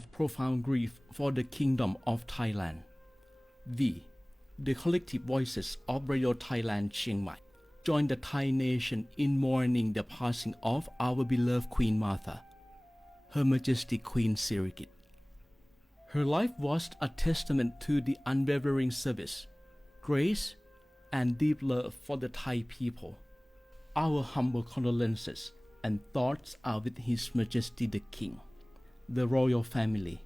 of profound grief for the Kingdom of Thailand. We, the collective voices of Radio Thailand Chiang Mai, join the Thai nation in mourning the passing of our beloved Queen Martha, Her Majesty Queen Sirikit. Her life was a testament to the unwavering service, grace, and deep love for the Thai people. Our humble condolences and thoughts are with His Majesty the King, the royal family,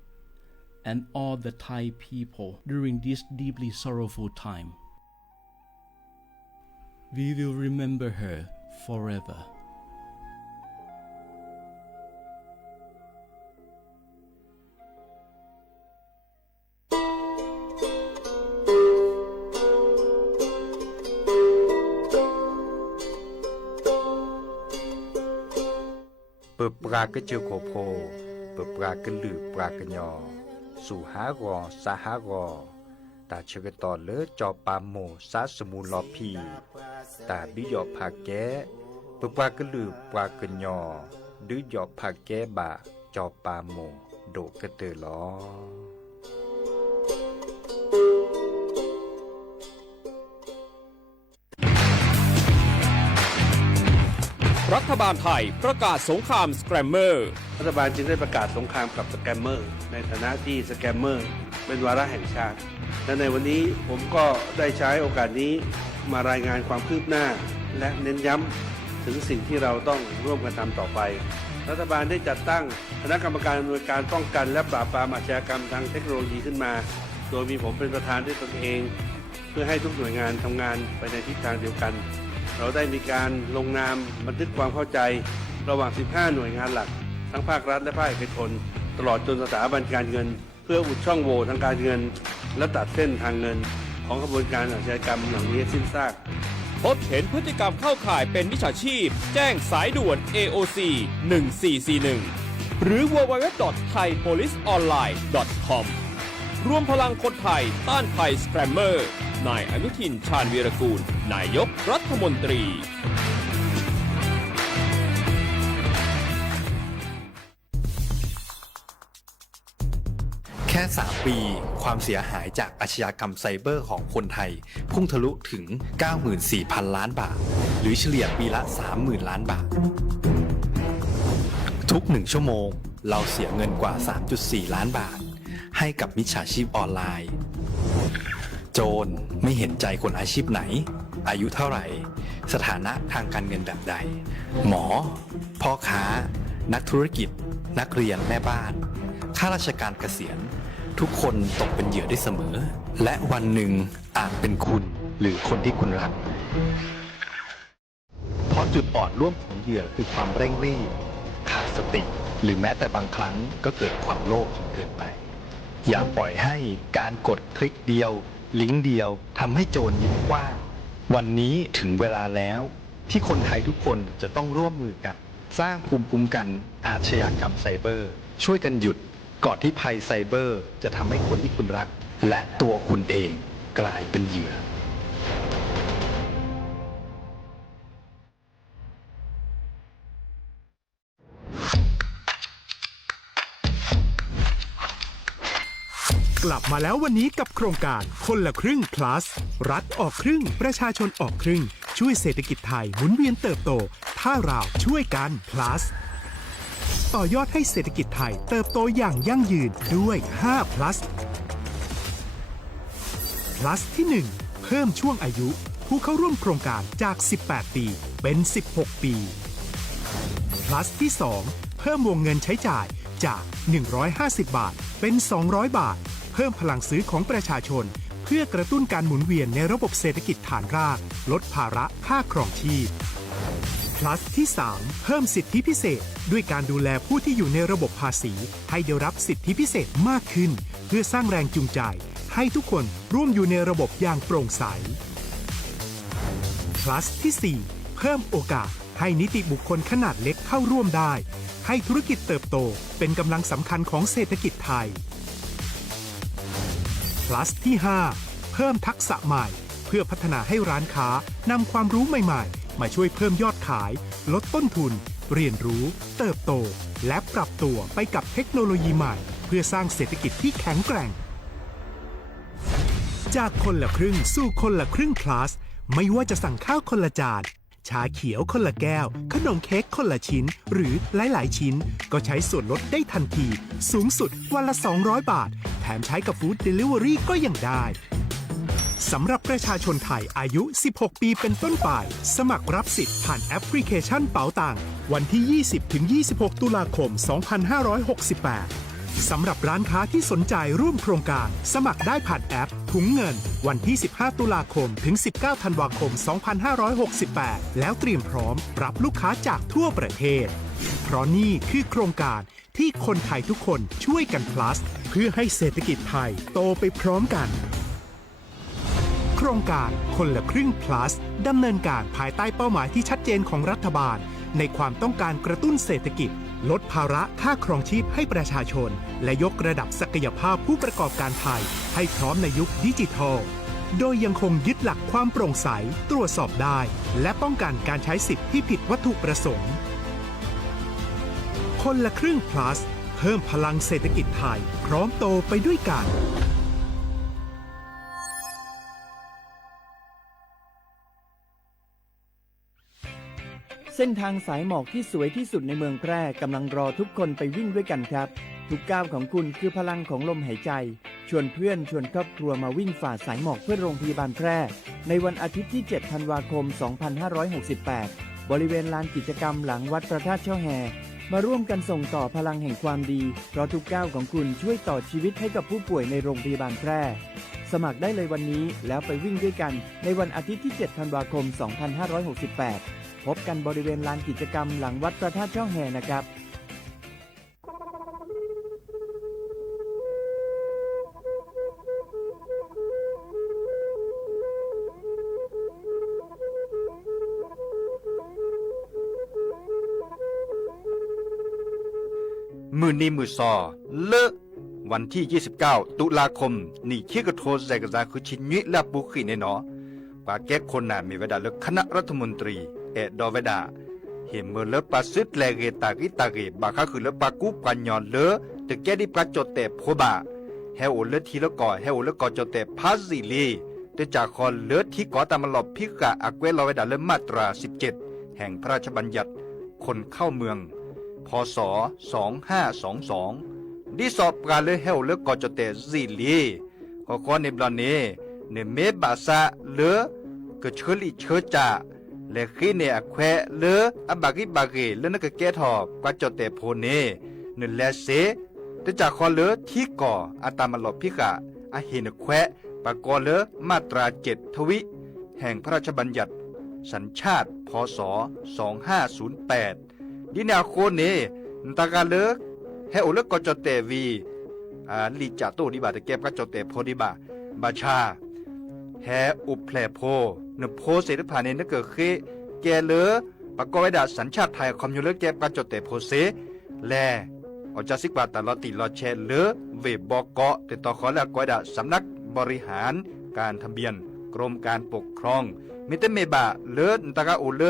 and all the Thai people during this deeply sorrowful time. We will remember her forever.เปิดปลากระเจียวโคโพเปิดปลากระลือปลากระยอสู่หากอสาหากอตาเชกตอเลอจอปามโมสาสมูลอพีตาบิยอผาแกเปิดปลากระลือปลากระยอดื้อยอผาแกบาจอปามโมโดกระเตอลอรัฐบาลไทยประกาศสงครามสแกมเมอร์รัฐบาลจึงได้ประกาศสงครามกับสแกมเมอร์ในฐานะที่สแกมเมอร์เป็นวาระแห่งชาติและในวันนี้ผมก็ได้ใช้โอกาสนี้มารายงานความคืบหน้าและเน้นย้ำถึงสิ่งที่เราต้องร่วมกันทำต่อไปรัฐบาลได้จัดตั้งคณะกรรมการอำนวยการป้องกันและปราบปรามอาชญากรรมทางเทคโนโลยีขึ้นมาโดยมีผมเป็นประธานด้วยตนเองเพื่อให้ทุกหน่วยงานทำงานไปในทิศทางเดียวกันเราได้มีการลงนามบันทึกความเข้าใจระหว่าง 15 หน่วยงานหลักทั้งภาครัฐและภาคเอกชนตลอดจนสถาบันการเงินเพื่ออุดช่องโหว่ทางการเงินและตัดเส้นทางเงินของกระบวนการอาชญากรรมเหล่านี้สิ้นซากพบเห็นพฤติกรรมเข้าข่ายเป็นมิจฉาชีพแจ้งสายด่วน AOC 1441หรือ www.thaipoliceonline.com รวมพลังคนไทยต้านภัยสแกมเมอร์นายอนุทินชาญวีรกูลนายกรัฐมนตรีแค่3 ปีความเสียหายจากอาชญากรรมไซเบอร์ของคนไทยพุ่งทะลุถึง 94,000 ล้านบาทหรือเฉลี่ยปีละ 30,000 ล้านบาททุก1ชั่วโมงเราเสียเงินกว่า 3.4 ล้านบาทให้กับมิจฉาชีพออนไลน์โจรไม่เห็นใจคนอาชีพไหนอายุเท่าไหร่สถานะทางการเงินแบบใดหมอพ่อค้านักธุรกิจนักเรียนแม่บ้านข้าราชการเกษียณทุกคนตกเป็นเหยื่อได้เสมอและวันหนึ่งอาจเป็นคุณหรือคนที่คุณรักเพราะจุดอ่อนร่วมของเหยื่อคือความเร่งรีบขาดสติหรือแม้แต่บางครั้งก็เกิดความโลภจนเกินไปอย่าปล่อยให้การกดคลิกเดียวลิงก์เดียวทำให้โจรยิ้มกว้างวันนี้ถึงเวลาแล้วที่คนไทยทุกคนจะต้องร่วมมือกันสร้างภูมิคุ้มกันอาชญากรรมไซเบอร์ช่วยกันหยุดก่อนที่ภัยไซเบอร์จะทำให้คนที่คุณรักและตัวคุณเองกลายเป็นเหยื่อกลับมาแล้ววันนี้กับโครงการคนละครึ่ง plus รัฐออกครึ่งประชาชนออกครึ่งช่วยเศรษฐกิจไทยหมุนเวียนเติบโตถ้าเราช่วยกัน plus ต่อยอดให้เศรษฐกิจไทยเติบโตอย่างยั่งยืนด้วย5 plus plus ที่1เพิ่มช่วงอายุผู้เข้าร่วมโครงการจาก18 ปีเป็น16 ปี plus ที่2เพิ่มวงเงินใช้จ่ายจาก150 บาทเป็น200 บาทเพิ่มพลังซื้อของประชาชนเพื่อกระตุ้นการหมุนเวียนในระบบเศรษฐกิจฐานรากลดภาระค่าครองชีพ plus ที่3เพิ่มสิทธิพิเศษด้วยการดูแลผู้ที่อยู่ในระบบภาษีให้ได้รับสิทธิพิเศษมากขึ้นเพื่อสร้างแรงจูงใจให้ทุกคนร่วมอยู่ในระบบอย่างโปร่งใส plus ที่4เพิ่มโอกาสให้นิติบุคคลขนาดเล็กเข้าร่วมได้ให้ธุรกิจเติบโตเป็นกำลังสำคัญของเศรษฐกิจไทย plus ที่5เพิ่มทักษะใหม่เพื่อพัฒนาให้ร้านค้านำความรู้ใหม่ๆมาช่วยเพิ่มยอดขายลดต้นทุนเรียนรู้เติบโตและปรับตัวไปกับเทคโนโลยีใหม่ เพื่อสร้างเศรษฐกิจที่แข็งแกร่งจากคนละครึ่งสู่คนละครึ่ง plus ไม่ว่าจะสั่งข้าวคนละจานชาเขียวคนละแก้วขนมเค้กคนละชิ้นหรือหลายๆชิ้นก็ใช้ส่วนลดได้ทันทีสูงสุดวันละ200 บาทแถมใช้กับฟู้ดเดลิเวอรี่ก็ยังได้สำหรับประชาชนไทยอายุ16 ปีเป็นต้นไปสมัครรับสิทธิ์ผ่านแอปพลิเคชันเป๋าตังวันที่ 20-26 ตุลาคม 2568 สำหรับร้านค้าที่สนใจร่วมโครงการสมัครได้ผ่านแอปถุงเงินวันที่ 15 ตุลาคม ถึง 19 ธันวาคม 2568 แล้วเตรียมพร้อมรับลูกค้าจากทั่วประเทศเพราะนี่คือโครงการที่คนไทยทุกคนช่วยกัน plus เพื่อให้เศรษฐกิจไทยโตไปพร้อมกันโครงการคนละครึ่ง plus ดำเนินการภายใต้เป้าหมายที่ชัดเจนของรัฐบาลในความต้องการกระตุ้นเศรษฐกิจลดภาระค่าครองชีพให้ประชาชนและยกระดับศักยภาพผู้ประกอบการไทยให้พร้อมในยุคดิจิทัลโดยยังคงยึดหลักความโปร่งใสตรวจสอบได้และป้องกันการใช้สิทธิ์ที่ผิดวัตถุประสงค์คนละครึ่ง plus เพิ่มพลังเศรษฐกิจไทยพร้อมโตไปด้วยกันเส้นทางสายหมอกที่สวยที่สุดในเมืองแพร่กำลังรอทุกคนไปวิ่งด้วยกันครับทุกก้าวของคุณคือพลังของลมหายใจชวนเพื่อนชวนครอบครัวมาวิ่งฝ่าสายหมอกเพื่อโรงพยาบาลแพร่ในวันอาทิตย์ที่ 7 ธันวาคม 2568 บริเวณลานกิจกรรมหลังวัดพระธาตุช่อแฮมาร่วมกันส่งต่อพลังแห่งความดีเพราะทุกก้าวของคุณช่วยต่อชีวิตให้กับผู้ป่วยในโรงพยาบาลแพร่สมัครได้เลยวันนี้แล้วไปวิ่งด้วยกันในวันอาทิตย์ที่ 7 ธันวาคม 2568 พบกันบริเวณลานกิจกรรมหลังวัดพระธาตุช่อแฮนะครับมือนี้มือซอเลอะวันที่ 29 ตุลาคมนี่คิกระโทแซกซาคือชิญิและปุขีเนเนาะปาแก้คนน่ะมีเวลาเลือกคณะรัฐมนตรีดอเวดาเห็นเมื่อเลปาซึดแลเกตากิตาเกบาคาคือเลปากูปัญญอนเลตึกแกดิปาจดแต่โพบาเฮโอเลทีละก่อเฮโอเลก่อจดแต่พาซิลีแต่จากคอนเลที่ก่อตามลอบพิกะอากเวลอเวดาเลมาตรา 17 แห่งพระราชบัญญัติคนเข้าเมืองพศ 2522ดิสอบกาเลเฮโอเลก่อจดแต่ซิลีก็ขอในบลอนเนเนเมบาซาเลก็เชลิเชจาเลขีเนอแควเลอบากิบาเกเลนกแกทอบกว่าจดแต่โพเนนแลเซแต่จากคอเลที่ก่ออาตามลอบพิกะอาเฮนแควปากอเลมาตรา 7 ทวิแห่งพระราชบัญญัติสัญชาติพศ 2508ดินาโคเนนตากาเลเฮโอเลก็จดแต่วีลิจาโตดิบาตะแกบก็จดแต่โพดิบาบาชาแฮอุแพลโพนโพเสดผ่านเนเกิดเคแกเลอปะกอไว้ดาสัญชาติไทยคอมยูเลแกบกะจดแต่โพเสแลอจาสิกบาตลอติลอแชเลอเวบอกอติต่อขอแล้วกอดาสำนักบริหารการทะเบียนกรมการปกครองมิเตเมบาเลอนตากาโอเล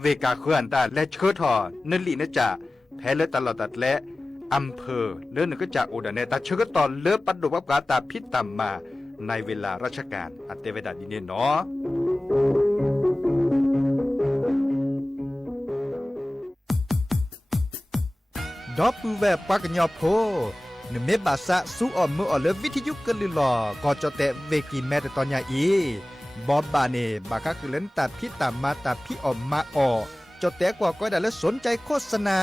เวกาเคลื่อนตาและเชิดทอนลินจ่าแพ้เลตลอดตัดและอำเภอเลอนก็จากอุดรเนตาเชิดตอนเลปัดดุวับกาตาพิตามมาในเวลาราชการอัตเตเวดาดินเนาะดอปูแวปากญอโพนเมบาซะสู้ออมมืออเลวิทยุกลือลอกอจอเตเวกิแมตตอนยาอีบอบบาเนบากะคือเล่นตัดพิตามมาตัดพิออมมาออจอเตกว่าก็ได้และสนใจโฆษณา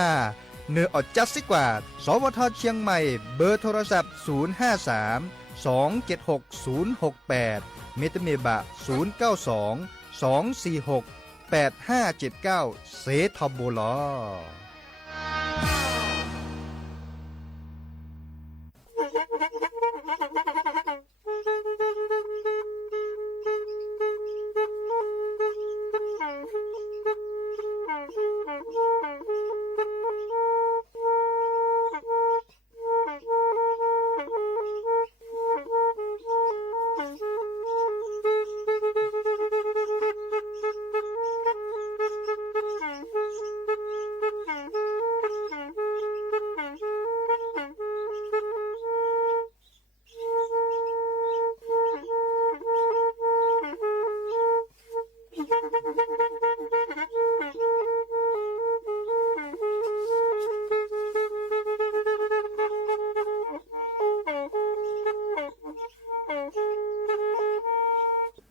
เนื้ออดจัดสิกว่าสวทเชียงใหม่เบอร์โทรศัพท์053276068เมตเมบะ0922468579เซทอมโบลอ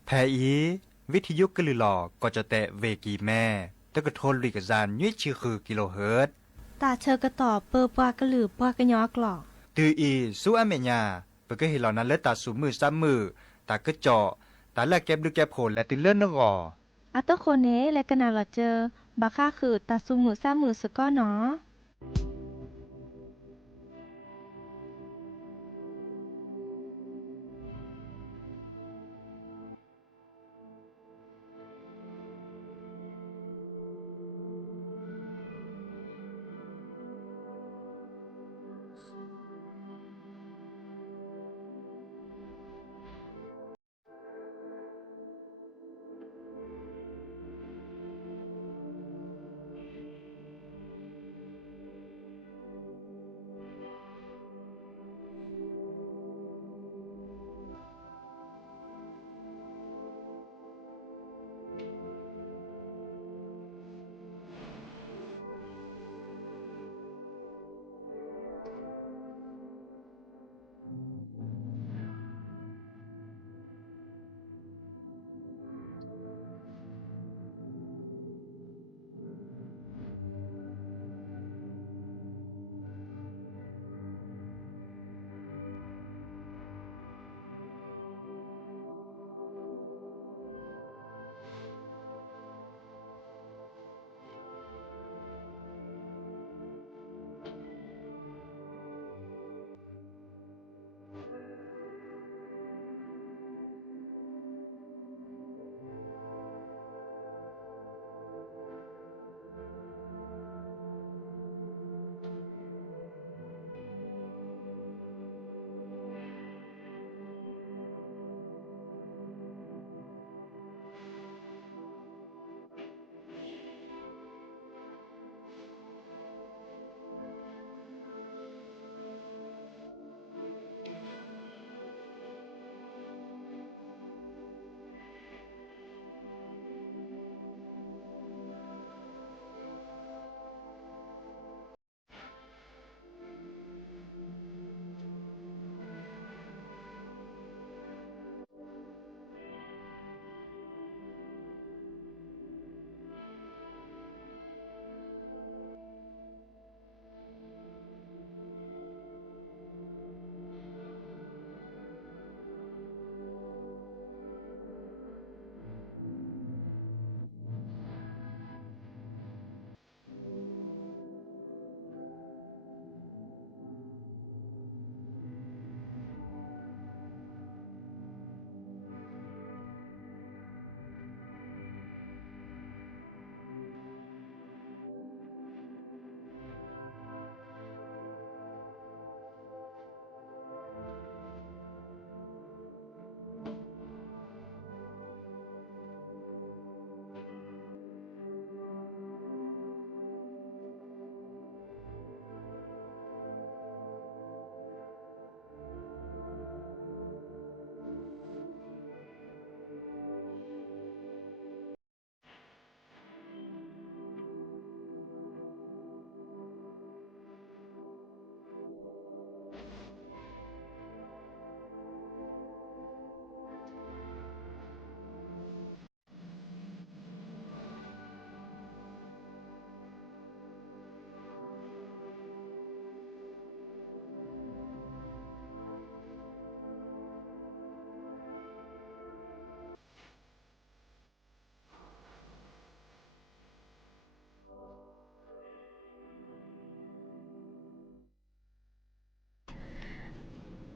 แพอีวิทยุกลือหลอก็จะแตะเวกีแม่ตะกะโทนลิกซานยุ้ยชื่อคือกิโลเฮิรตซ์ตาเชอกระต่อเปิบปากระหลือปากระยอกหลอกตืออีสู้อเมญาเปก็เห็นเหล่านั้นและตาสูมือซ้ำมือตากระเจาะตาแลกแก็บลึกแก็บโผล่และติเลื่อนนกออัตโคเนและกนาละเจอบาค่าคือตาซูมือซ้ำมือสก็เนาะ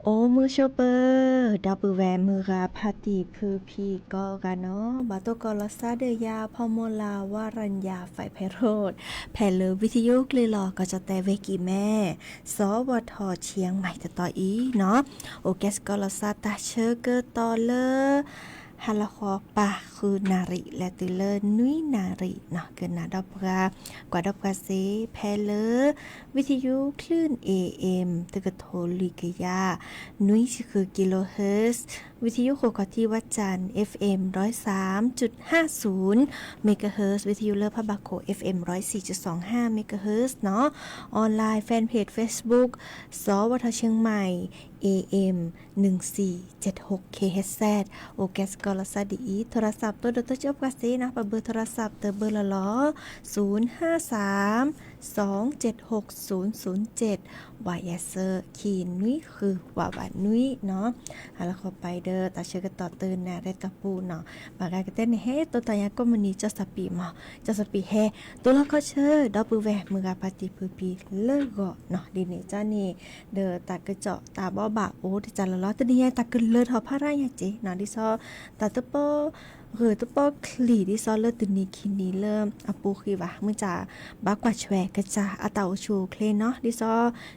โอ้มือโชเปอร์ดับเบิลแวมือราพาติพือพีก็กันเนาะบาโตกอลซาเดยาพอมลาวารัญญาฝ่ายไพโรดแผ่เลอวิทยุกลีหลอก็จะแต่เวกีแม่สวทเชียงใหม่ต่ออีเนาะโอแกสกอลซาตาเชอร์เกอร์ตอเลอฮาลาคอปะคือนาริและติเลอนุยนาริเนาะเกินนาดอบกากว่าดอบกาเซแพเลอวิทยุคลื่น AM ตะกะโทลิกยานุยคือกิโลเฮิรตซ์ วิทยุโคกที่วัดจันทร์ FM 103.50 เมกะเฮิรตซ์วิทยุเลิศพระบาโค FM 104.25 เมกะเฮิรตซ์เนาะออนไลน์แฟนเพจ Facebook สวทเชียงใหม่ AM 1476 KHZ โอแกสกอลซาดีโทรศัพท์ตัวดจบกาซีนะเบอร์โทรศัพท์เตอเบอร์ละล้อ053-276-007วายเซอร์คีนุ้ยคือว่าวันนุ้ยเนาะแล้วเข้าไปเด้อตาเชื่อกันต่อตื่นนะได้ตะปูเนาะบางการก็เต้นเฮ้ตัวตายาก็มันนี่จะสปีมาจะสปีเฮตัวละก็เชื่อดอปือแหวมือกาปฏิพือปีเลิกก็เนาะดีนี่จ้านี่เด้อตากระเจาะตาบ่บะโอ้ที่จันละล้อตะนี่ยตากระเลิศหอผ้าไรยาเจเนาะดิซอตาตะโปตะโปคลีดิซอเลิศตะนี่คินีเริ่มอปูคือว่ามึงจะบักกว่าแชวกระจาอาเตาชูเคลเนาะดิซอ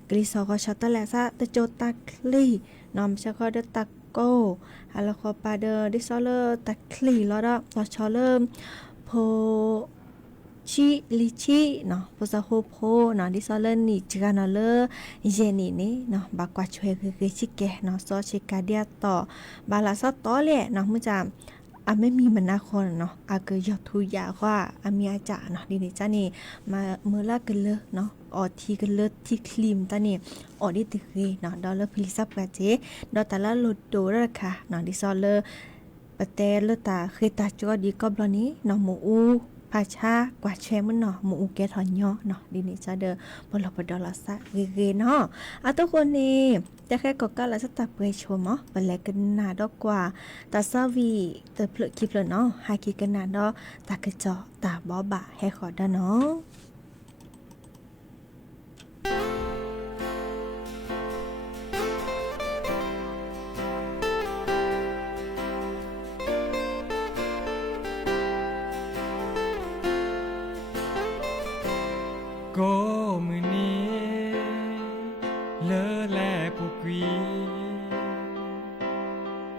กริซอก็ชัตเตอร์แลซะตะโจตาคลีนอมชะก็เดตะโกฮัลโหลคอปาเดอดิซอเลอร์ตะคลีแล้วดอกตอชอเริ่มโพชิลิชิเนาะโพซาโฮโพเนาะดิซอเลอร์นี่จิกาเนาะเลอเจนี่นี่เนาะบักกว่าแชวคือชิแกเนาะซอชิกาเดียต่อบาลาซอตอแหละเนาะมึงจะไม่มีมันนาคนเนาะเกิดยอดทุยาว่ามีอาจารย์เนาะดีนี่จ้านี่มาเมื่อละกันเลยเนาะออทีกันเลยที่คลิมตานี่ออดิติกีเนาะดอลลาร์พลิซับกะเจดอตาละโลดโดราคาเนาะดิซอลเลอร์ปะเตลตาเคตาจอดีก็บลนี้เนาะหมูภาชากว่าแชมันเนาะหมูแกถอนย่อเนาะดีนี่จ้าเด้อบลบดอลลาร์ซะเกเนาะทุกคนนี่จะแค่กก็แล้วสตาร์เปชมอ๋อบันแลกันนาดอกกว่าตาซาวีเตอเพลคลิปเลยเนาะหาคิกันนาดอตากระเจาะตาบ่บะให้ขอดาเนาะก็มือนี้เลอแลปุกวี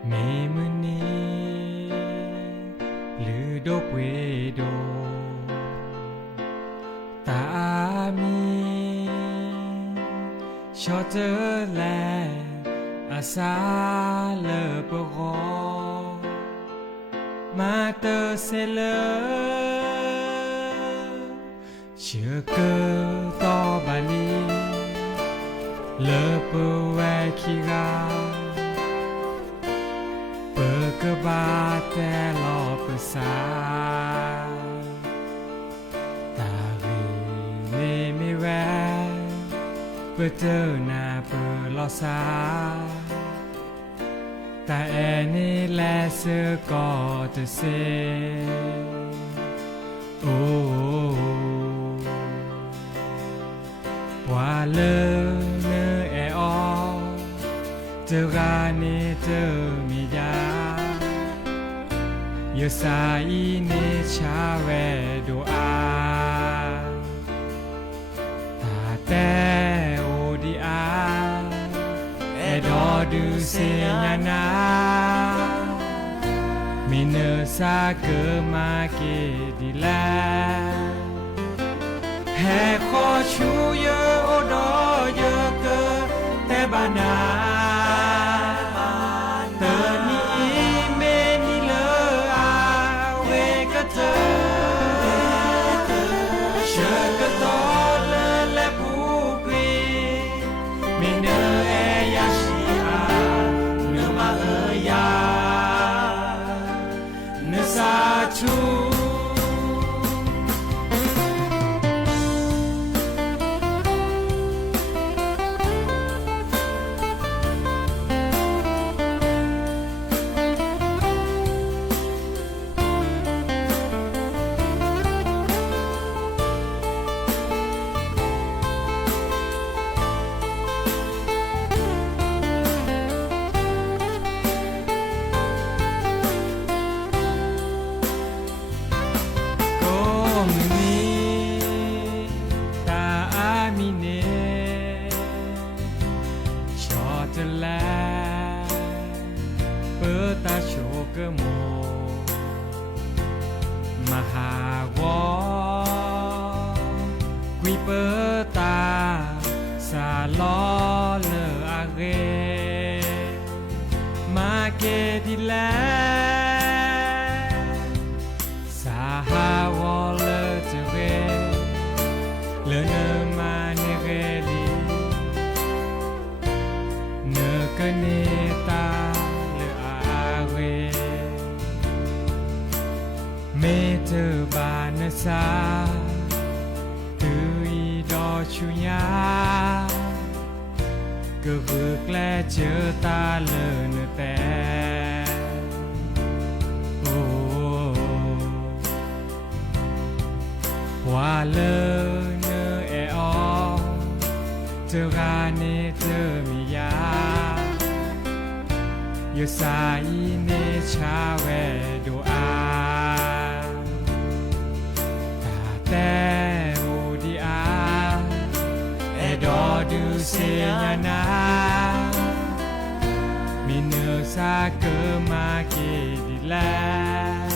เมมือนี้หรือดกเวโดตามีชอเจอแลอาสาเลอปะกอมาเตอเซเลเชื่อเกิดต่อบาลีเลอเปแวคิกาเปกบาแต่ลอเปสาตารีเมไม่แวเปเจอหน้าเปลอสาแต่แอนี่แลเสือก็จะเซโอ้ว่าเลอเนออเจอกาเนเจอมียาเยสายเนชาเวโดอาตาแต่โอดีอาดอดูเซญานามิเนซาเกมาเกดิแลแห่ขอชูเยอโอดอเยอเกแต่บานาเตอนีเมนิเลออาเวกะเตอเชกะตอเลและปูกวีเมเนเอยาชิอาเนมาเอยาเนซาชูเก di la sa ha wa le te re le ne ma ne re li ne ka ne ta le a re me te ba na sa tu i do chu ya cứ vượt lẽ chờ ta lỡ nửa té hoa lỡ nửa e o chờ ra nè chờ mi ya yêu sa y nè cha về đồ a ta té u đi a e đó du se nhà na mi nửa xa cơ mà kê đi la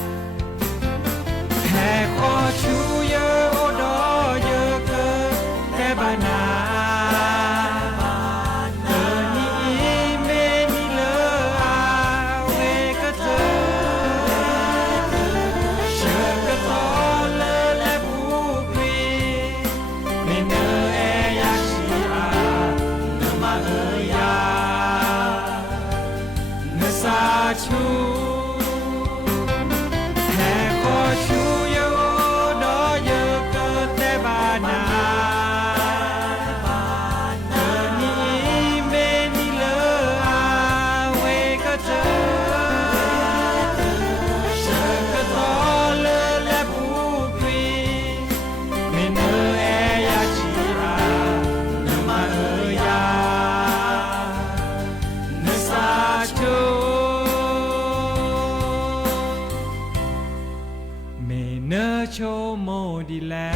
hè khó chú yêu ô đó yêu cơ thế bà na cơ ni mê ni lơ à về cơ thơ chờ cơ to lơ lẽ bù quỳ mi nửa e yak si à nửa mà ơi ya nửa xa chú hè khó chú yêu đó yêu cơ thế bà na cơ ni mê ni lơ à về cơ thơ chờ cơ to lơ lẽ bù quỳ mi nửa e yak si à nửa mà ơi ya nửa xa chú mẹ nỡ cho mô đi la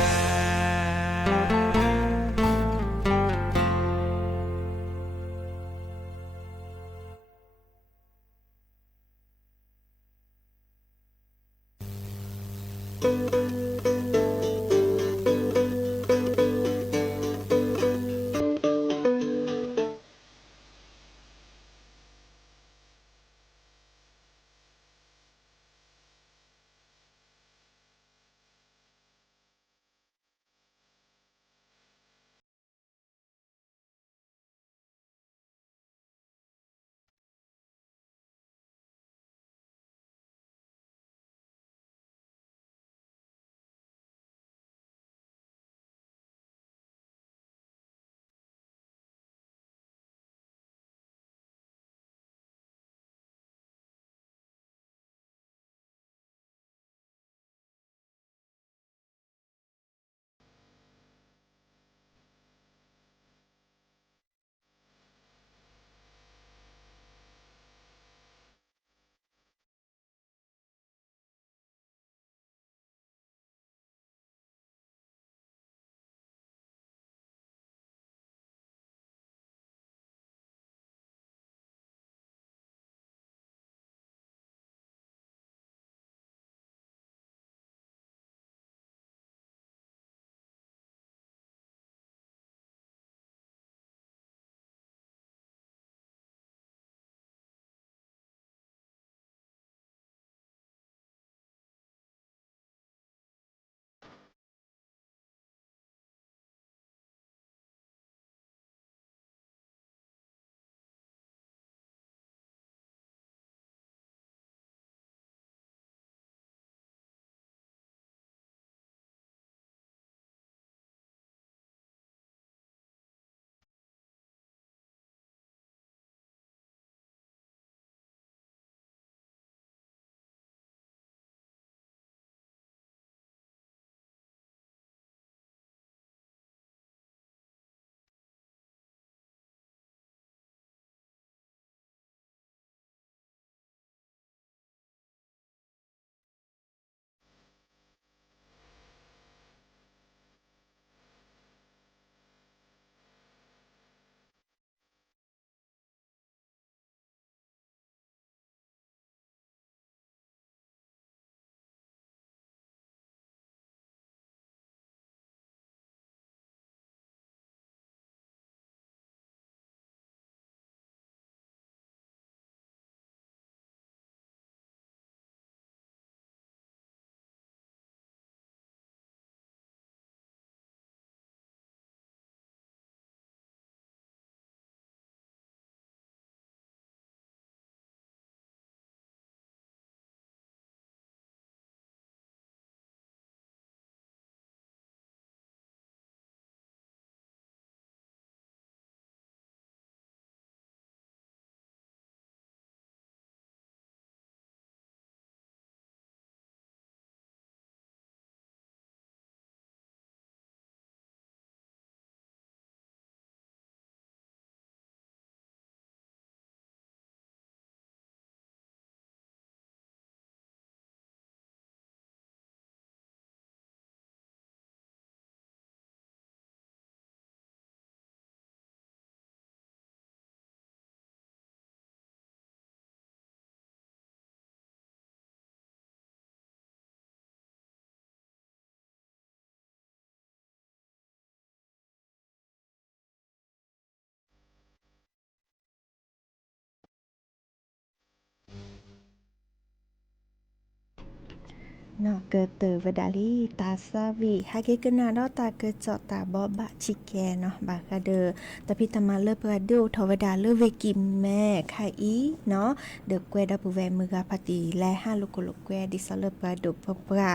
เนาะเกิดเตอเวดาลีตาซาวีฮาเกกนาดอตาเกิดจอตาบอบะชิแกเนาะบากาเดอตะพิตมาเลปราดูทวดาเลเวกิมแม่คาอีเนาะเดกเวดาปุแวมือกาพติและ5ลูกโลกเวดิซาเลปราดูปปรา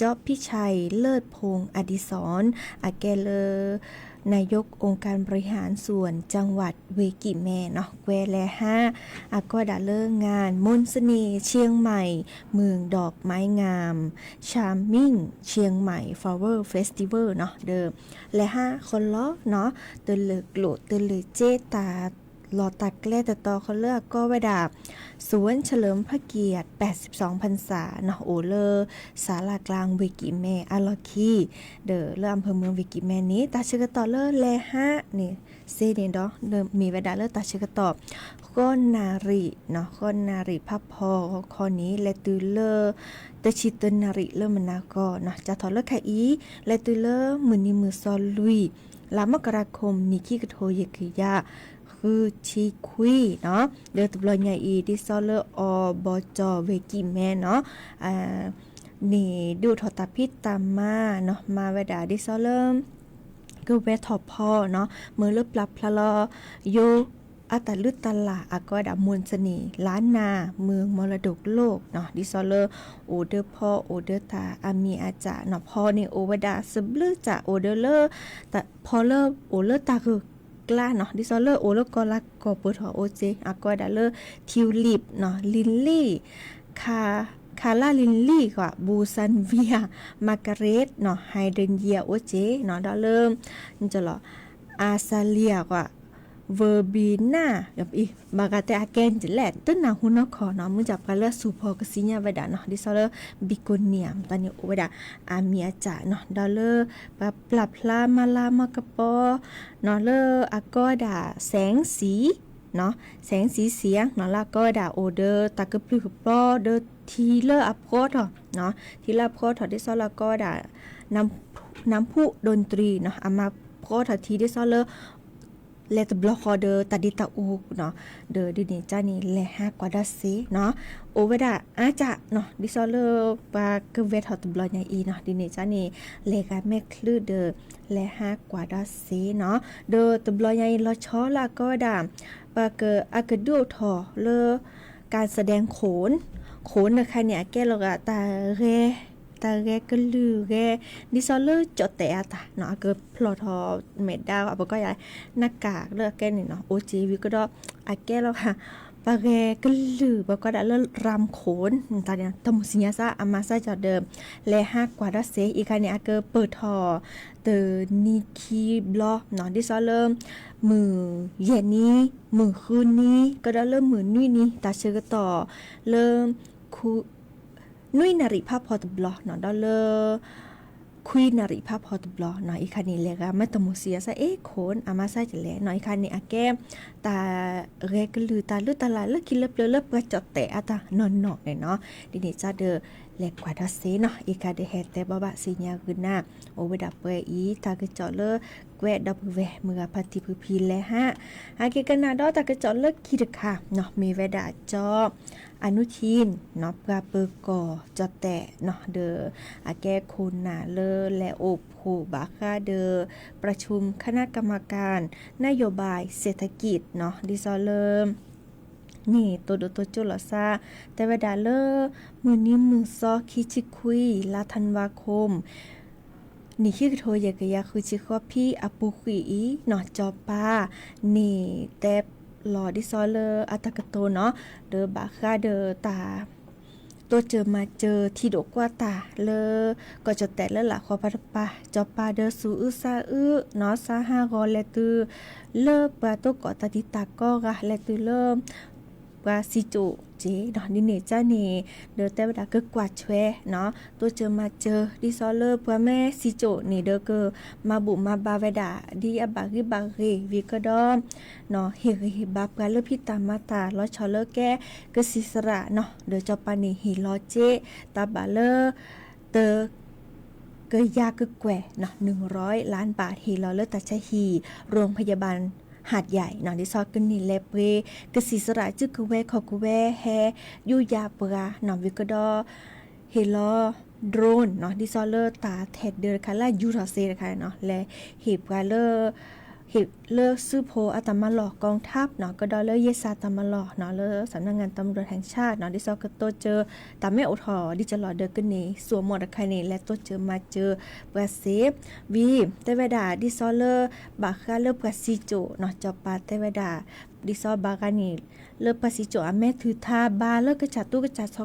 จอบพิชัยเลิศพงษ์อดิศรอาแกเลนายกองค์การบริหารส่วนจังหวัดเวกิแม่เนาะแกวแล5อาก็ดาเลิกงานมนต์เสน่ห์เชียงใหม่เมืองดอกไม้งามชาร์มิ่งเชียงใหม่ฟลาวเวอร์เฟสติวัลเนาะเดิมและ5คนล้อเนาะเตลึกโหลดเตลึเจตาลอตักแกล้ตะตอเขาเลือกก็วดาสวนเฉลิมพระเกียรติ82พรรษาเนาะโอเลอร์ศาลากลางเวกิแม่อาลอคีเดอเริ่มอำเภอเมืองเวกิแม่นี้ตาชกตอเลอร์แล5นี่เซเดนดอเดิมมีวดาเลอร์ตาชกตอก้อนนารีเนาะก้อนนารีพับพอข้อนี้และตูเลอร์ตะชิตนารีเลอร์มนากอเนาะจะทอเลอร์ไคอีและตูเลอร์มือนี้มือซอลลุยลามกราคมนิคิกโทเยกิยาคือชีคุยเนาะเดือดตบลอยใหญ่อีดิซอลเลอร์อบจเวกิแม่เนาะนี่ดูทอตาพิษตามมาเนาะมาเวดาดิซอลเลอร์ก็เวทอพอเนาะมือเลือบลับพลอโยอัตลุตลาอากอดามวลเสน่ห์ล้านนาเมืองมรดกโลกเนาะดิซอลเลอร์โอเดอร์พ่อโอเดอร์ตาอามีอาจาเนาะพ่อในโอเวดาซึบลือจะโอเดอร์เลอร์แต่พอเลอร์โอเลอร์ตาคือกล้าเนาะดิซอลเลอร์โอเลอร์กอลักกอเปิดหอโอเจอากอดาเลอร์ทิวลิปเนาะลินลี่คาร่าลินลี่กว่าบูซันเวียมาร์กาเรตเนาะไฮเดรนเยียโอเจเนาะดอเริ่มนี่จะหรออาซาเลียกว่าเวอร์บีน่ากับอีบากาเตอาเกนจิแลนต้นนาหุนคอเนาะมึงจับกันแล้วสูพอกสิญาเวดาเนาะดิซอลเลอร์บิโกเนียมตอนนี้เวดาอามีอาจาเนาะดอลเลอร์ปรับลามาลามากระปอเนาะเลอร์อากอดาแสงสีเนาะแสงสีเสียงเนาะแล้วก็ดาโอเดอร์ตากระปลือปอเดอทีเลอร์อัพโคดเนาะทีเลอร์อัพโคดดิซอลแล้วก็ดน้ำผู้ดนตรีเนาะอามาโคดทีดิซอลเลอร์เลตบล็อกเดอร์ตัดดิตาอูเนาะเดอดิเนจานี่แล5กว่าดัสซีเนาะโอเวดาอาจะเนาะดิซอลเลอร์ปากเวทฮอตบล็อกใหญ่อีเนาะดิเนจานี่เลกาแม่คลือเดอแล5กว่าดัสซีเนาะเดอตบล็อกใหญ่ลอชอลาก็ดาปากอากดูทอเลอการแสดงโขนนะคะเนี่ยแกลกะตาเรก็ลือแกดิซอลเลอร์จดแต่ตาเนาะเกิดพลอทอเมดดาวอ่ะก็ยายหน้ากากเลือกแกนี่เนาะโอจีวิก็ดอแกแล้วค่ะปาแกก็ลือก็ได้เลิกรำโขนตาเนี่ยตมุสิญาซาอามาซาจอเดิมและ5กว่าดัสเซอีกเนี่ยเกิดเปิดทอเตอนิคีบล็อกเนาะดิซอลเลอร์มือเย็นนี้มือคืนนี้ก็ได้เริ่มมือนุ่ยนี้ตาเชื่อต่อเริ่มคูนุยนาริภาพพอตบล็อกเนาะดอลเลอร์คุยนาริภาพพอตบล็อกเนาะอีคันนี้เลยก็ไม่ตมุเสียซะโคนอามาซาจะแลเนาะอีคันนี้อาแก้ตาเรกลือตาลือตาลาเลิกกินเลิบกระจดแต่ตานอนๆเลยเนาะดินี่จะเดอเล็กกว่าดัสเซเนาะอีกาเดเฮแต่บะบะสิญาขึ้นหน้าโอเวดับเปอีตากระจอเลอแกวดับเวเมื่อพัติพีและอาเกกันนาดอตากระจอเลอคิดค่ะเนาะมีเวดาจออนุทินเนาะปราเปกอจอแต่เนาะเดออาแก้คุณนาเลอและโอผูบาคาเดอประชุมคณะกรรมการนโยบายเศรษฐกิจเนาะดิซอลเลอร์นี่ตัวจุลซาแต่เวดาเลอมือนี้มือซอคิชิคุยลาธันวาคมนี่คือโทยกะยาคือชิคอพี่อปุคุยเนาะจอปานี่แต่ลอดิซอลเลอร์อัตกโตเนาะเดอบาคาเดอตาตัวเจอมาเจอที่ดกว่าตาเลอก็จะแต่ละละขอพัดปาจอปาเดอสูอึซาอึเนาะซาฮากอเลตือเลอปาโตกอตาติตากอกะเลตือเลปาซิโจเจเนาะดิเนจานี่เดอแต่เวลาก็กวาดแชเนาะตัวเจอมาเจอดิซอลเลอร์เพื่อแม่ซิโจนี่เดอก็มาบุมาบาเวดาดิอาบาริบาเรวิกดอมเนาะเฮบาปกาเลพิตามาตาลอชอเลอร์แกก็สิสระเนาะเดอจอปานี่ฮิลอเจตาบาเลอร์เตอก็ยากก็แกวเนาะ100 ล้านบาทฮิลอเลอร์ตัชฮีโรงพยาบาลหาดใหญ่เนาะดิซอกันนี่แลเปกสิสระจึกกแวขอกแวแฮยูยาปราเนาะวิกดอเฮลอ โดรนเนาะดิซอเลอร์ตาแทดเดอร์ค่ะและยูราเซค่ะเนาะและหีบกาเลอร์หีบเลิกซื้อโพอัตมาหลอกกองทัพเนาะก็ดอเลอร์เยซาตมาหลอกเนาะเลอสำนักงานตำรวจแห่งชาติเนาะดิซอก็โตเจอตามแม่อุทอดิจะหลอเดอร์กันนี่สวมหมวกค่ะนี่และโตเจอมาเจอปาเซฟวีเตเวดาดิซอเลอร์บาคาเลอร์ปาซิโจเนาะจอปาเตเวดาดิซอบากานี่เลอปาซิโจอเมถือทาบาเลอกระจัดตู้กระจัดซอ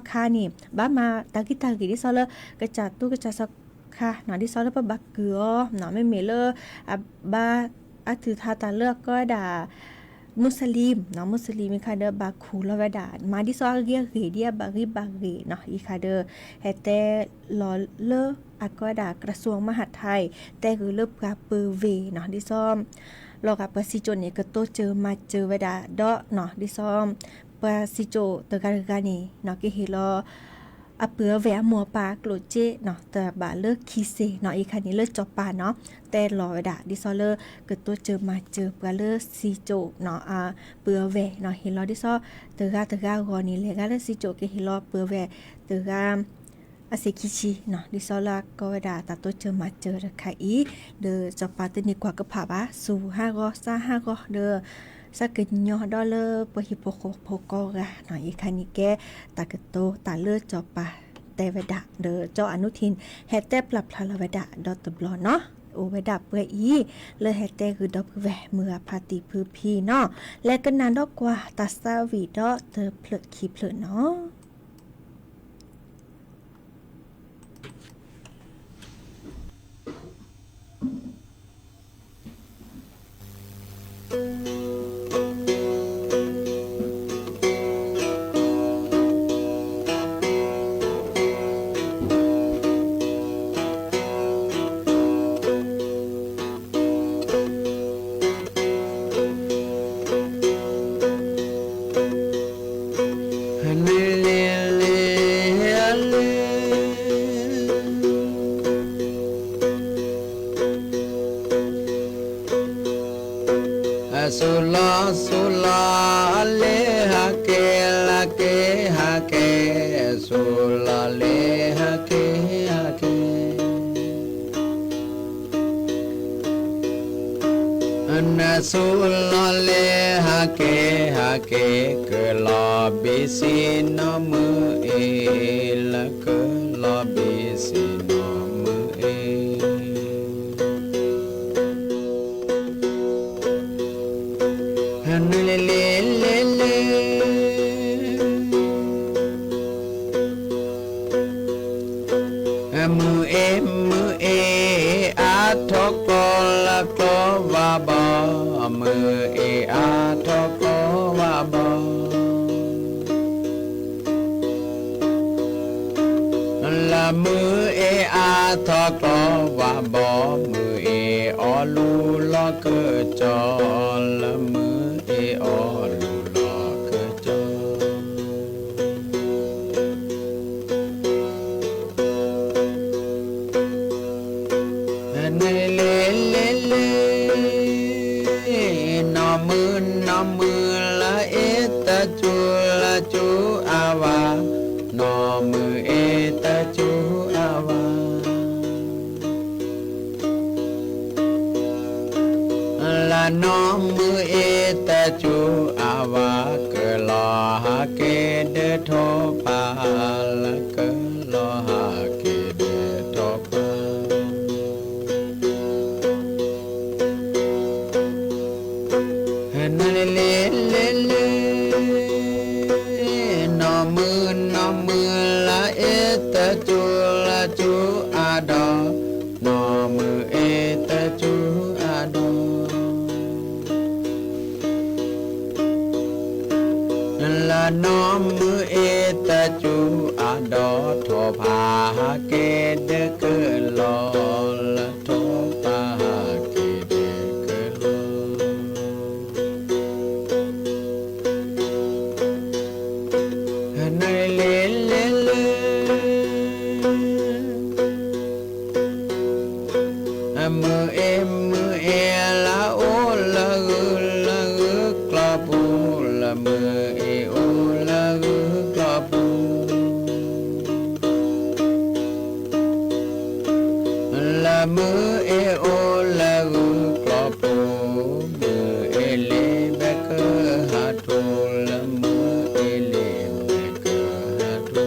กคานี่บามาตากิดิซอเลอกระจัดตู้กระจัดซอกค่ะเนาะดิซอเลอร์ปะบักเกือเนาะไม่เมเลอร์บาถือทาตาเลือกก็ด่ามุสลิมเนาะมุสลิมค่ะเดอบาคูลาวดามาดิซอเรียกเดียบารีเนาะอีค่ะเดอเฮเตลอเลอก็ด่ากระทรวงมหาดไทยแต่คือเลิกกาเปอร์เวเนาะดิซอมรอกับปาซิโจเนี่ยก็โตเจอมาเจอเวดาดอเนาะดิซอมปาซิโจตะการกันนี่เนาะกิเฮลออะเปือแวะมัวปากโลเจเนาะแต่บาเลิกคีเซเนาะอีคันนี้เลิกจอปาเนาะแต่รอดาดิซอเลอร์เกิดตัวเจอมาเจอเปือเลิกซีโจเนาะเปือแวเนาะเฮลอดิซอเตกากอนี่เลกาเลซีโจเกเฮลอเปือแวเตกาอาเซคิชิเนาะดิซอลาก็ดาตาตัวเจอมาเจอค่ะอีเดอจอปาตนี่กว่ากระผาบะสู่5กอซา5กอเดอสักกินยอดอลเลอร์ปะฮิโปโคกอกะหน่อยอีคันนี้แกตากโตตาเลือดจอปาเตวดาเดอจออนุทินแฮตแตปรับพลาเวดาดอตบลอเนาะโอเวดาเปื่อยอีเลยแฮตแตคือดอกแหวเมื่อพาติพื้พีเนาะและก็นานดอกกว่าตาซาวีดอเตอเพลขี้เพลเนาะสุลาเลฮะเกละเกฮะเกสุลาเลฮะเกฮะเกนะสุลาเลฮะเกฮะเกกะลาบิสินะมือเอละกะลาบิสินะมือเอมือเออาทกละกวาบามือเออาทกวาบาละมือเออาทกวาบามือเออลูละเกจอละมือเออลูละเกจอมือละเอตะจูละจูอาวานอมือเอตะจูอาวาละนอมือเอตะจูอาวาเกลอหาเกเดโทปาละเกลอหาเกเดโทปาเลนอมือละเอตะจูละจูอาดอนอมือเอตะจูอาดอละนอมือเอตะจูอาดอทอพาเกเดเกลอละทอพาเกเดเกลอมือเอละโอละกลาปูละมือเอโอละกลาปู มือเอโอละกุกลอโปมือเอเลเบเกอฮาทูละมือเอเลเบเกอฮาทู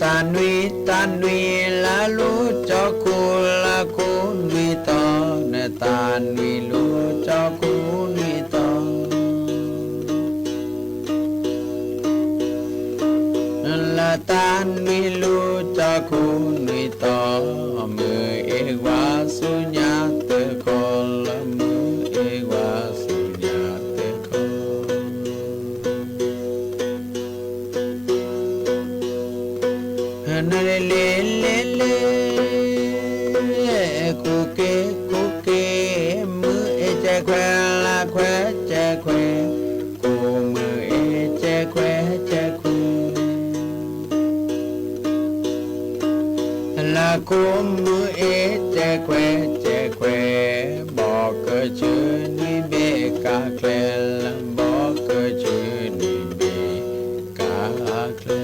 ตานุยละลูจอคูละคูนุยตอเนตานุยลูจอคูนุยตอละตานุยลูจอคูนุยตอมือเอวาสุญาเตโกละมือเอวาสุญาเตโกนาเลเลเลคุเกมือเอเจแควละแควเจแควกูมือเอเจแควเจแควละกูมือเอเจแควเจแควบอกเกอชื่อนี่เบกาแคลละบอกเกอชื่อนี่เบกาแคล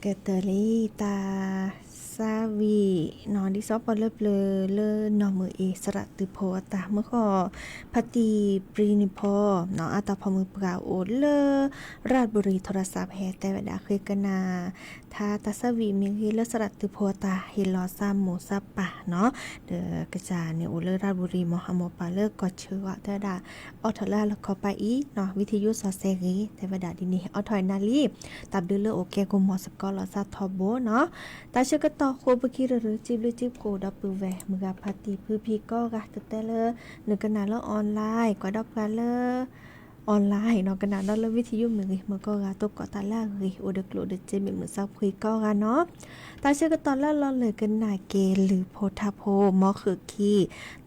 เกตเตอรี่ตาซาวีนอนที่ซอปอเลเลนอมือเอสระตือโพตาเมื่อก่อพัตีปรีนิพอนออาตาพมือปราโอเลราชบุรีโทรศัพท์แฮแต่เวลาเคยกันนาทาตาซาวีมีเลสระตือโพตาเฮลอซาหมูซาปะเนาะเดกระจาเนี่ยโอเลราชบุรีมอฮามปาเลกอเชื่อแต่ดาออทลาแล้วก็ไปอีเนาะวิทยุสอเซรีแต่เวลาดีนี้ออถอยนาลีตับดือเลโอเคกุมมอสกอลซาทอโบเนาะตาเชื่อก็ต่อโคบกีหรือจิบหรือจิบโกดับปือแวมือกับพัตีพื้นพีก็กะแต่เลหนึ่งกันนาแล้วออนไลน์ก็ดับกันเลออนไลน์เนาะกันนาแล้ววิทยุมือมันก็กะตกก็ตาล่าเลยโอเดกโลเดเจมีมือซับคุยก็กะเนาะตาเชื่อก็ตอนแล้วเราเลยกันนาเกหรือโพธาโพมอคือคี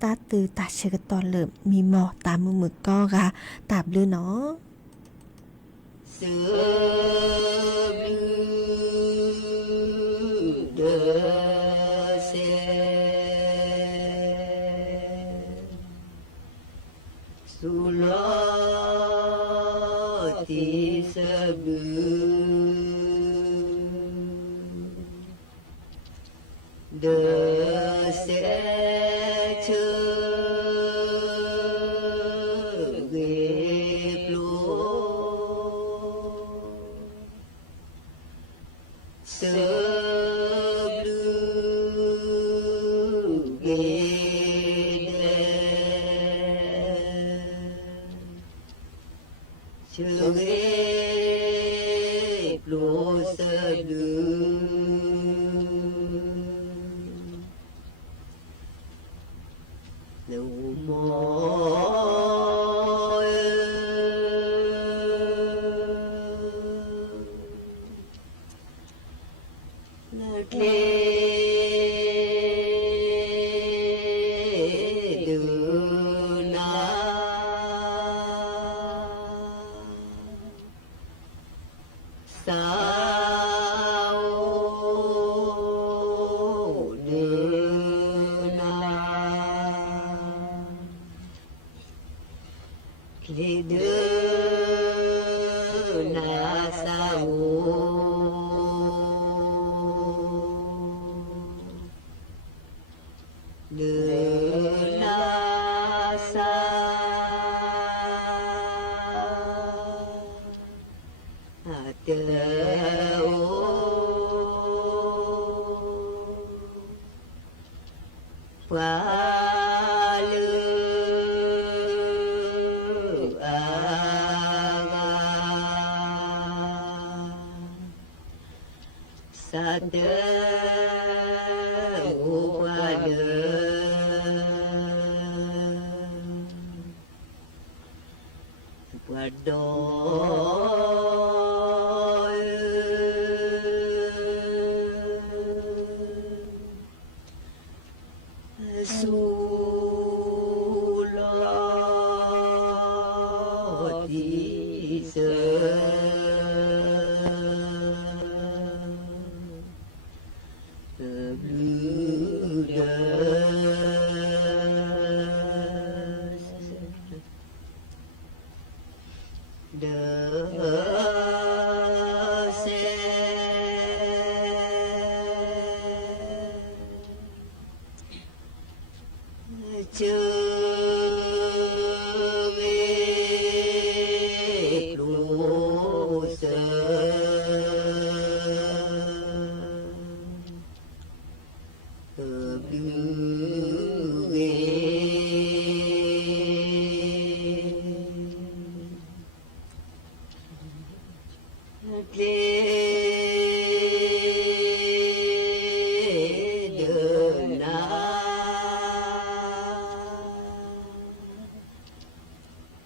ตาตือตาเชื่อก็ตอนเริ่มมีหมอตามมือก็กะตาบลือเนาะSulati sebu de se che ge plo seblu ge Chugre plosedu no more let do not sao đưa na khi đưa na sao đưa na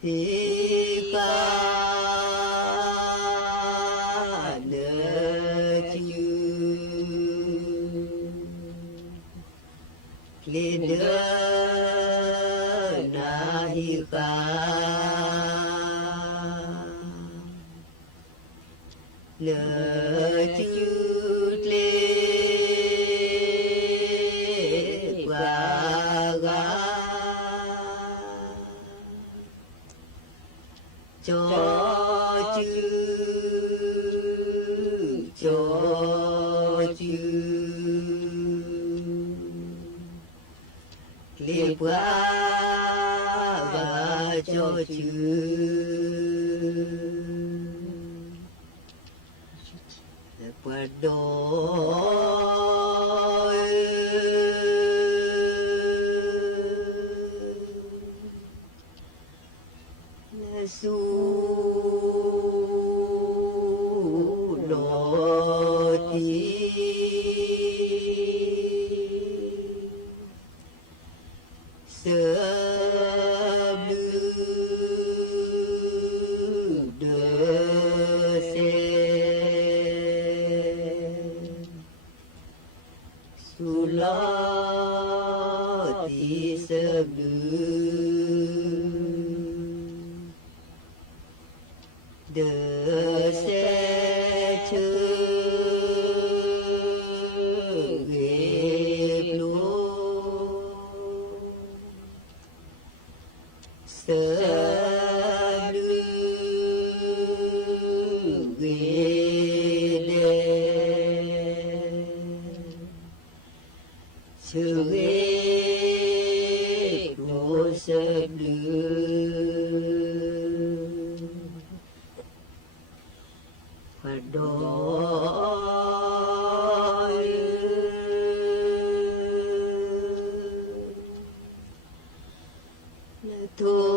Hika nơ chư Lida na hika nơ chư lê qua ga cho chư liệp qua và cho chư qua đôi su đồ tí sơ bư đơ xe su lo tí sơ bư đơ xe chơ ghê lô sơ lư ghê đê chơ ghê lô sơ lư và đôi là thôn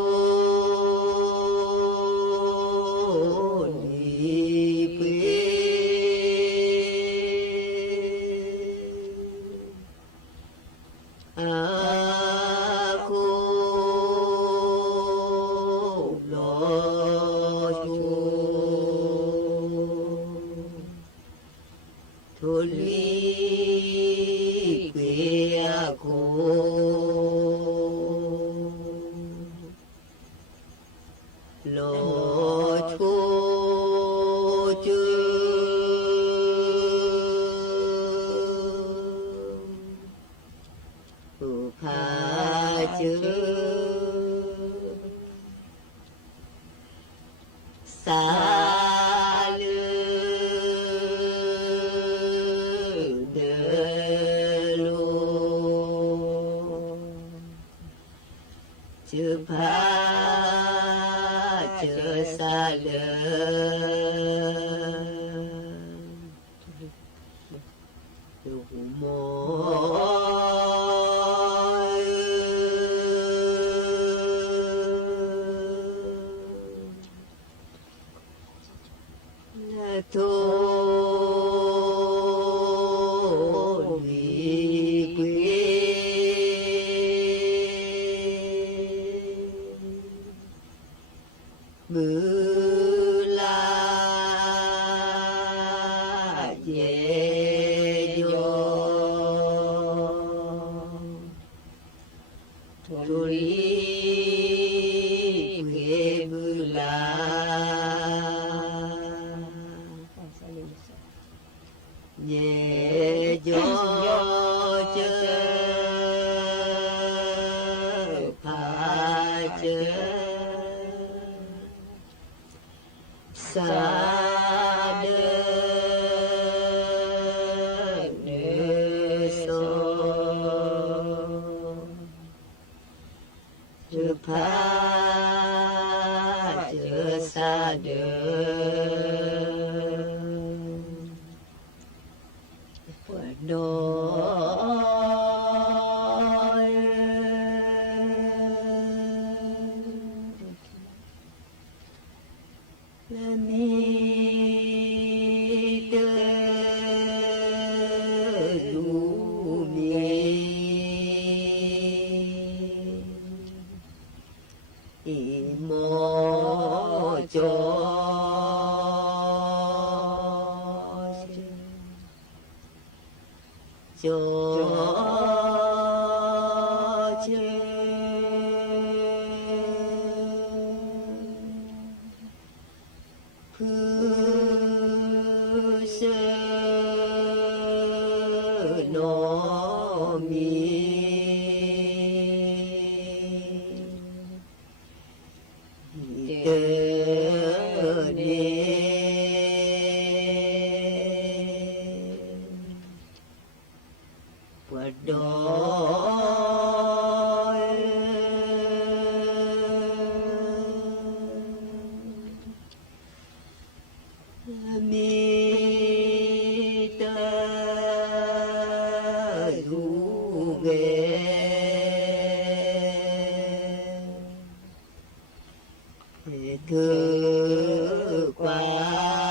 đi quê khô lo chua thôn lý quê cô lo chua chư pha chư xa lư đơ lô chư pha chư xa lơ lục mô thôn đi quê mưa la dễ dò thôn đi quê mưa la nhẹ gió chớ pha chớ xa đơ nơ so chớ pha chớ xa đơ đôi mi tơ lu mi อีโมโจโจเจผู้เสโนมีเตเนปวดดอยมีเตดูเวคือกว่า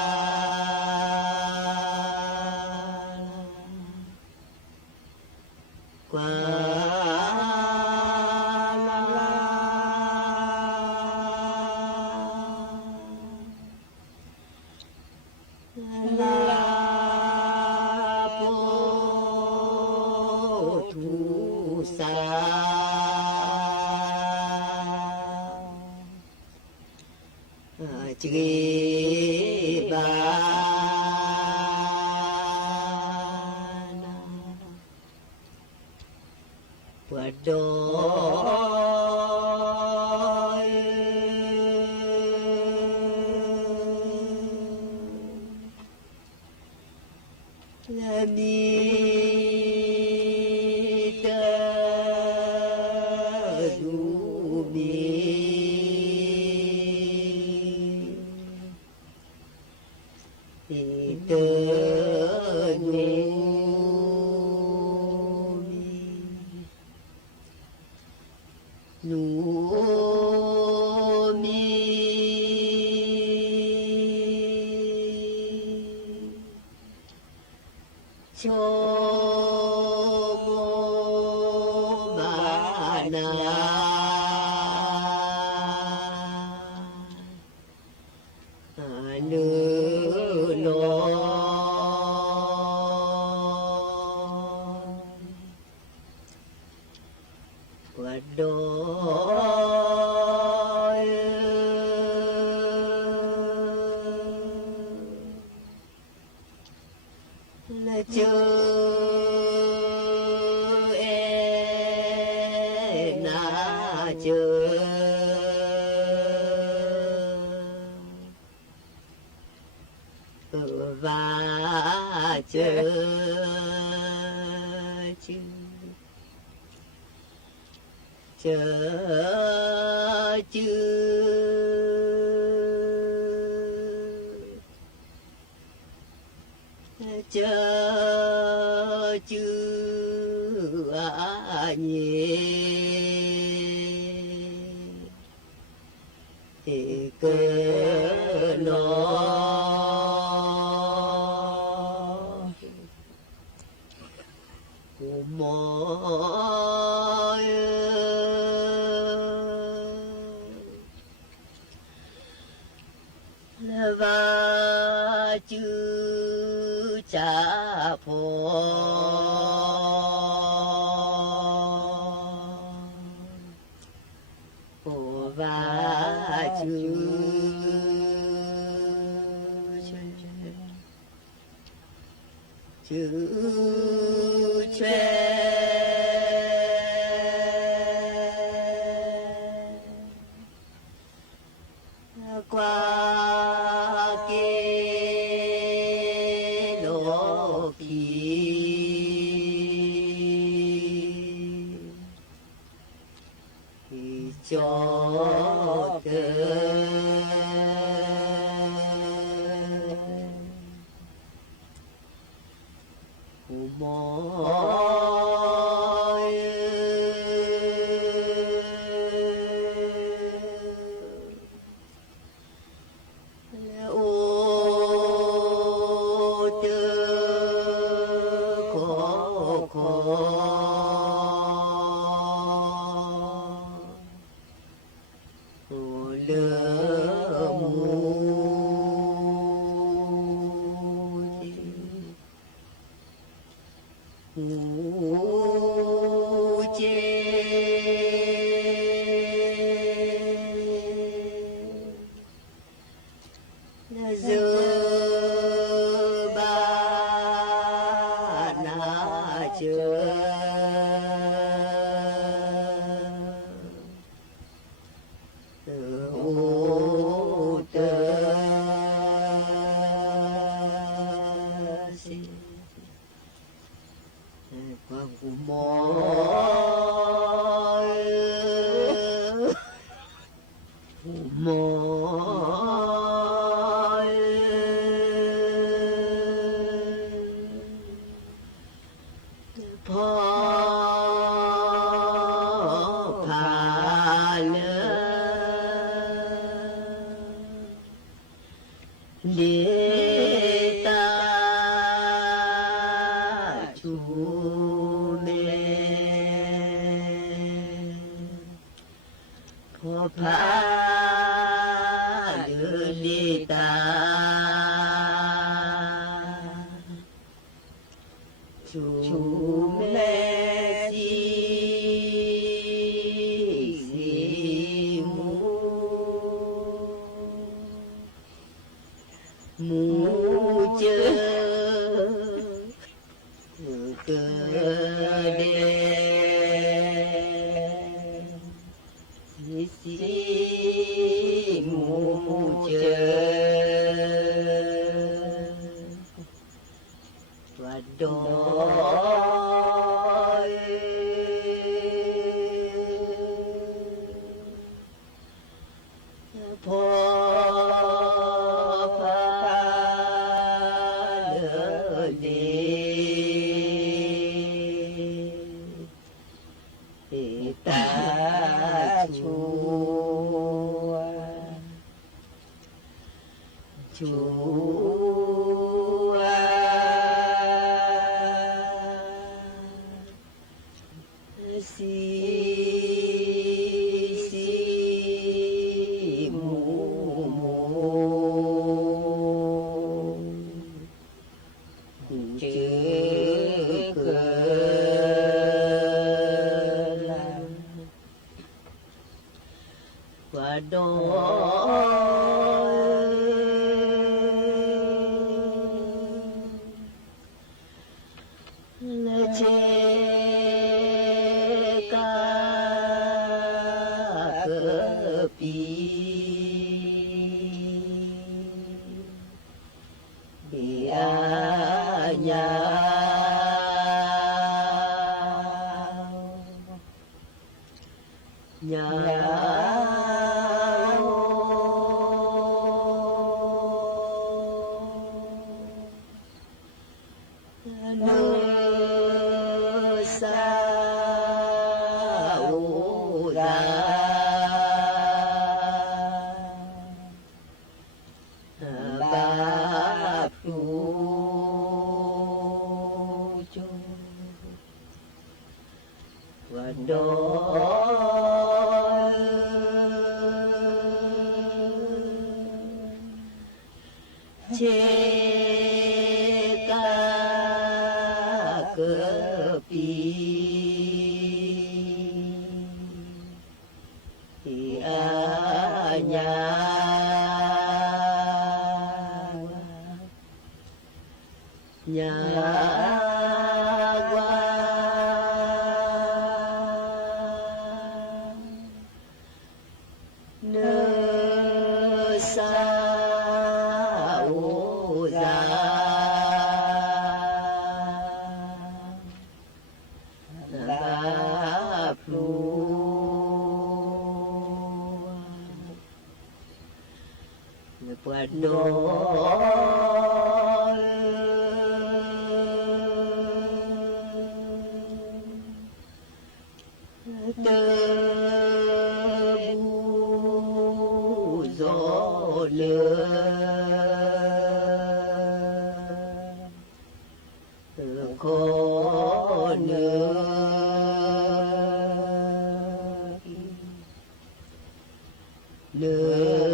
ลาโปทุสาจีบานปวดดอยและมีเตดูมีเตดูหนูมีโชโมมานาเนื้อนวัดดอยและเจอเอนาเจอว่าเจอเจอจืเจอจือาเยเกนอกูมอยและว่าจือจาพอโอว่าจือจือเชกว่าเกโลกีจอเกิอุโมและโอเจอขอโอ le